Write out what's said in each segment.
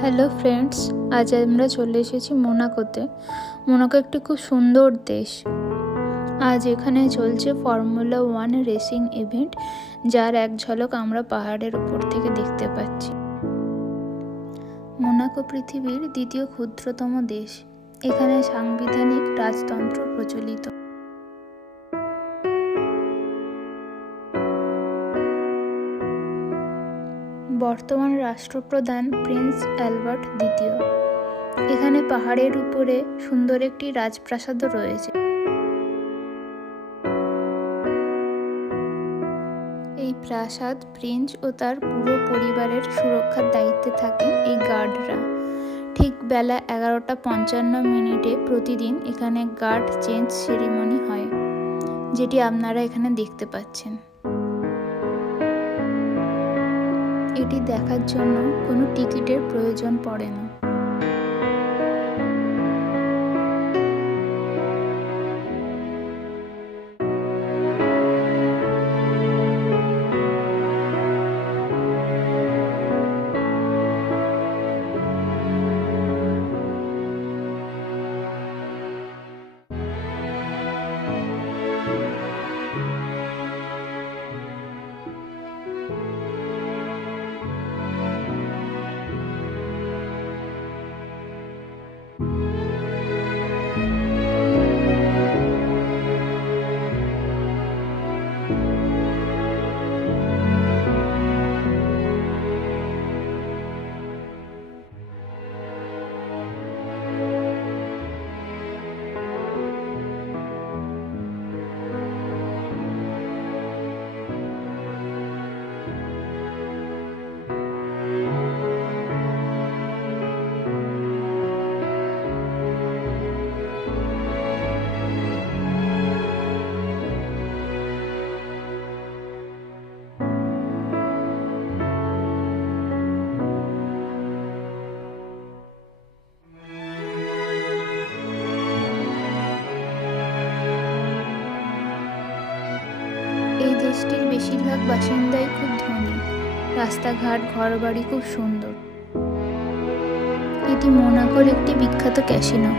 Hello friends, আজ আমরা চলে এসেছি মোনাকোতে। মোনাকো একটি খুব সুন্দর দেশ। আজ এখানে চলছে ফর্মুলা 1 রেসিং ইভেন্ট, যার এক ঝলক আমরা পাহাড়ের উপর থেকে দেখতে পাচ্ছি। মোনাকো পৃথিবীর দ্বিতীয় ক্ষুদ্রতম দেশ। এখানে সাংবিধানিক রাজতন্ত্র প্রচলিত। বর্তমান রাষ্ট্রপ্রধান প্রিন্স অ্যালবার্ট দ্বিতীয়। এখানে পাহাড়ের উপরে সুন্দর একটি রাজপ্রাসাদও রয়েছে। এই প্রাসাদ প্রিন্স ও তার পুরো পরিবারের সুরক্ষার দায়িত্বে থাকেন এই গার্ডরা। ঠিক বেলা 11:55 প্রতিদিন এখানে গার্ড চেঞ্জ সেরিমনি হয়, যেটি আপনারা এখানে দেখতে পাচ্ছেন। এটি দেখার জন্য কোনো টিকিটের প্রয়োজন পড়ে না। এই দেশটির বেশিরভাগ বাসিন্দাই খুব ধনী। রাস্তাঘাট, ঘরবাড়ি খুব সুন্দর। এটি মোনাকোর একটি বিখ্যাত ক্যাসিনো।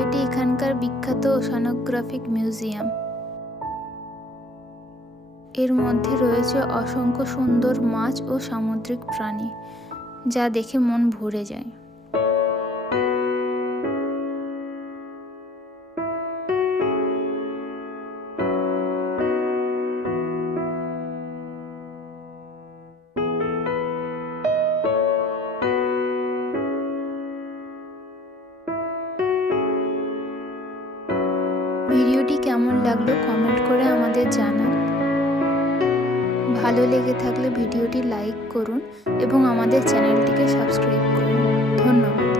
এটি এখানকার বিখ্যাত ওশানোগ্রাফিক মিউজিয়াম। এর মধ্যে রয়েছে অসংখ্য সুন্দর মাছ ও সামুদ্রিক প্রাণী, যা দেখে মন ভরে যায়। ভিডিওটি কেমন লাগলো কমেন্ট করে আমাদের জানান। ভালো লেগে থাকলে ভিডিওটি লাইক করুন এবং আমাদের চ্যানেলটিকে সাবস্ক্রাইব করুন। ধন্যবাদ।